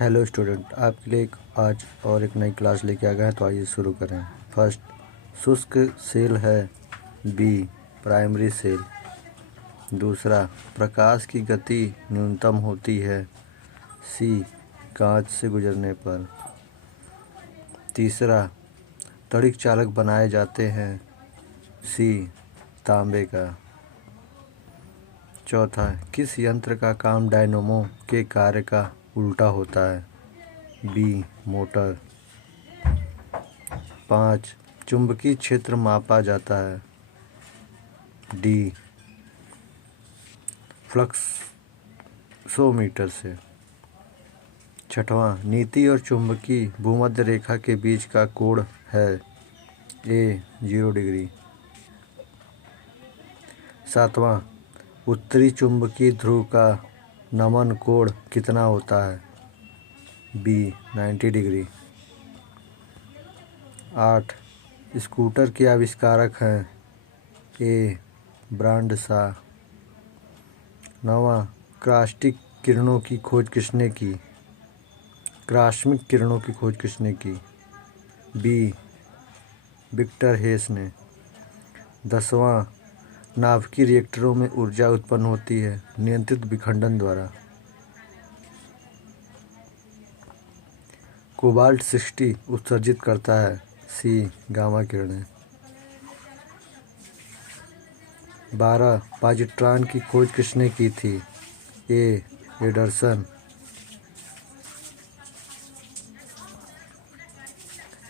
Hello student, आपके लिए आज और एक नई क्लास लेके आ गए हैं। तो आइए शुरू करें। फर्स्ट, शुष्क सेल है। B, primary cell. दूसरा, प्रकाश की गति न्यूनतम होती है। सी, कांच से गुजरने पर। तीसरा, तड़िक चालक बनाए जाते हैं। सी, तांबे का। चौथा, किस यंत्र का काम डायनेमो के कार्य का उल्टा होता है। B, motor. 5, चुंबकीय क्षेत्र मापा जाता है। डी, फ्लक्सोमीटर से। छठवां, नीति और चुंबकीय भूमध्य रेखा के बीच का कोण है। ए, 0 डिग्री। सातवां, उत्तरी चुंबकीय ध्रुव का नमन कोण कितना होता है। B, 90 degree. 8, स्कूटर के आविष्कारक हैं। ए, ब्रांड शाह। 9वां, क्रास्टिक किरणों की खोज किसने की। क्रास्मिक किरणों की खोज किसने की। बी, विक्टर हेस ने। 10वां, नाभिकीय रिएक्टरों में ऊर्जा उत्पन्न होती है नियंत्रित विखंडन द्वारा। कोबाल्ट 60 उत्सर्जित करता है। सी, गामा किरणें। 12, पॉजिट्रॉन की खोज किसने की थी। ए, एडरसन।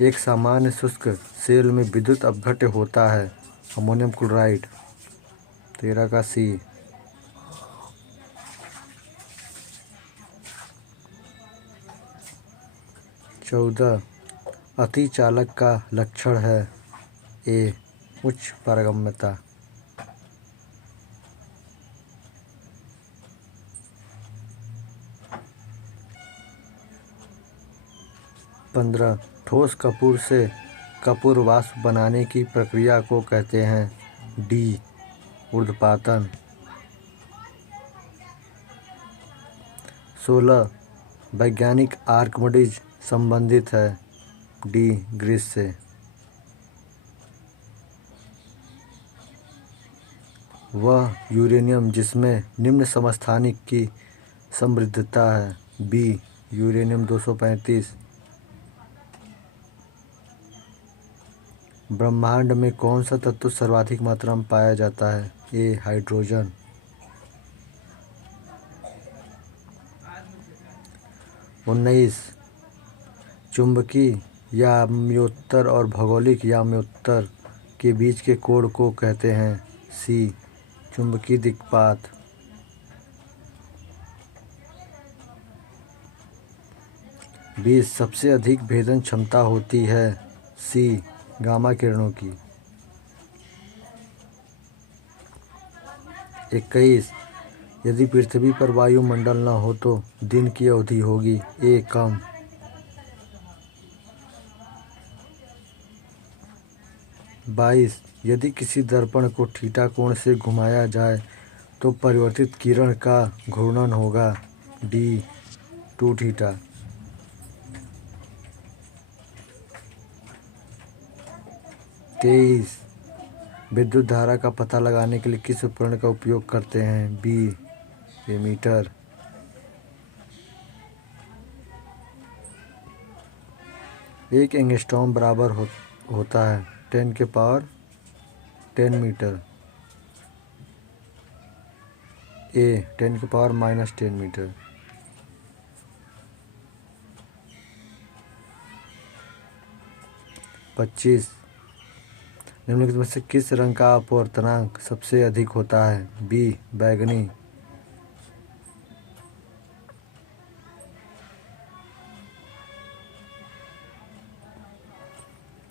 एक सामान्य शुष्क सेल में विद्युत अपघट्य होता है। Ammonium chloride. 13 का सी। 14, अतिचालक का लक्षण है। ए, उच्च पारगम्यता। 15, ठोस कपूर से कपूर वाष्प बनाने की प्रक्रिया को कहते हैं। डी, ऊर्ध्वपातन। 16, वैज्ञानिक आर्किमिडीज संबंधित है। डी, ग्रीस से। वह यूरेनियम जिसमें निम्न समस्थानिक की समृद्धता है। B, uranium 235। ब्रह्मांड में कौन सा तत्व सर्वाधिक मात्रा में पाया जाता है। ए, हाइड्रोजन। 19, चुंबकीय याम्योत्तर और भौगोलिक याम्योत्तर के बीच के कोण को कहते हैं। सी, चुंबकीय दिक्पात। 20, सबसे अधिक भेदन क्षमता होती है। सी, गामा किरणों की। 21, यदि पृथ्वी पर वायुमंडल न हो तो दिन की अवधि होगी। ए, कम। 22, यदि किसी दर्पण को थीटा कोण से घुमाया जाए तो परिवर्तित किरण का घूर्णन होगा। D, 2 theta. 23, विद्युत धारा का पता लगाने के लिए किस उपकरण का उपयोग करते हैं। B, ammeter. 1 एंगस्ट्रॉम बराबर होता है 10 मीटर। ए, 10 - 10 मीटर। 25, निम्नलिखित में से किस रंग का अपवर्तनांक सबसे अधिक होता है। बी, बैगनी।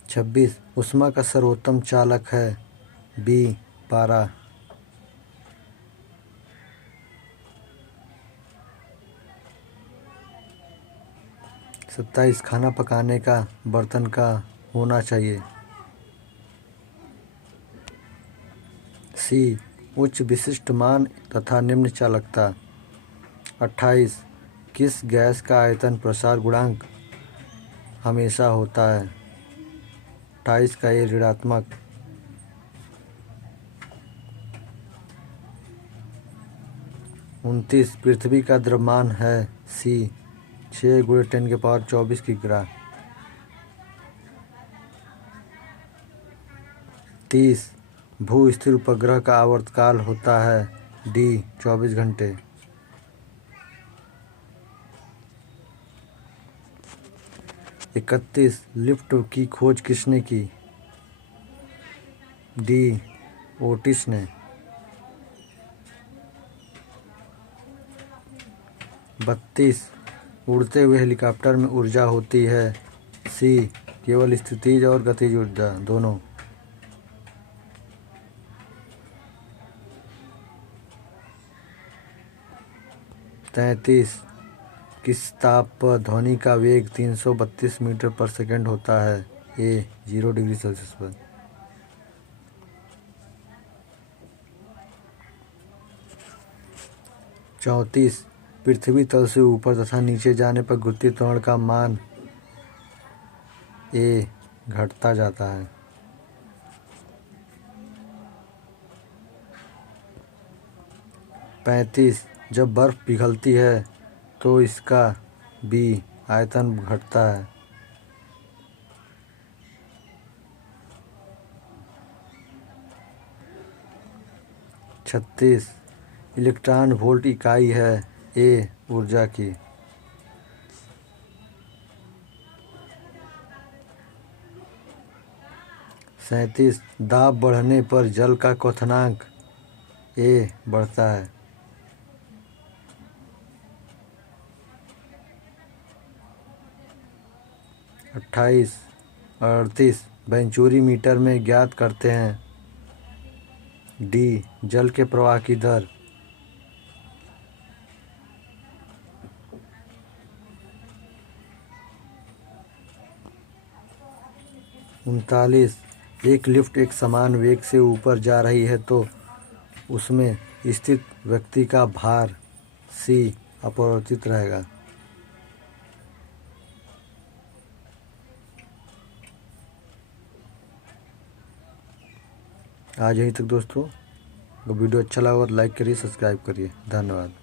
26, ऊष्मा का सर्वोत्तम चालक है। बी, पारा। 27, खाना पकाने का बर्तन का होना चाहिए। सी, उच्च विशिष्ट मान तथा निम्न चालकता। 28, किस गैस का आयतन प्रसार गुणांक हमेशा होता है? 28 का ये ऋणात्मक। 29 पृथ्वी का द्रव्यमान है सी 6 × 10⁻24 की ग्रा। 30 भू स्थिर उपग्रह का आवर्तकाल होता है डी 24 घंटे। 31 लिफ्ट की खोज किसने की? डी ओटिस ने। 32 उड़ते हुए हेलीकॉप्टर में ऊर्जा होती है सी केवल स्थितिज और गतिज ऊर्जा दोनों। 33 किस ताप पर ध्वनि का वेग 332 मीटर पर सेकंड होता है? ए 0 डिग्री सेल्सियस पर। 34 पृथ्वी तल से ऊपर तथा नीचे जाने पर गुरुत्वीय त्वरण का मान ए घटता जाता है। 35 जब बर्फ पिघलती है तो इसका बी आयतन घटता है। 36 इलेक्ट्रॉन वोल्ट इकाई है ए ऊर्जा की। 37 दाब बढ़ने पर जल का क्वथनांक ए बढ़ता है। 38 वेंचुरी मीटर में ज्ञात करते हैं डी जल के प्रवाह की दर। 39 एक लिफ्ट एक समान वेग से ऊपर जा रही है तो उसमें स्थित व्यक्ति का भार सी अपरिवर्तित रहेगा। आज यहीं तक दोस्तों। अगर वीडियो अच्छा लगा तो लाइक करिए, सब्सक्राइब करिए। धन्यवाद।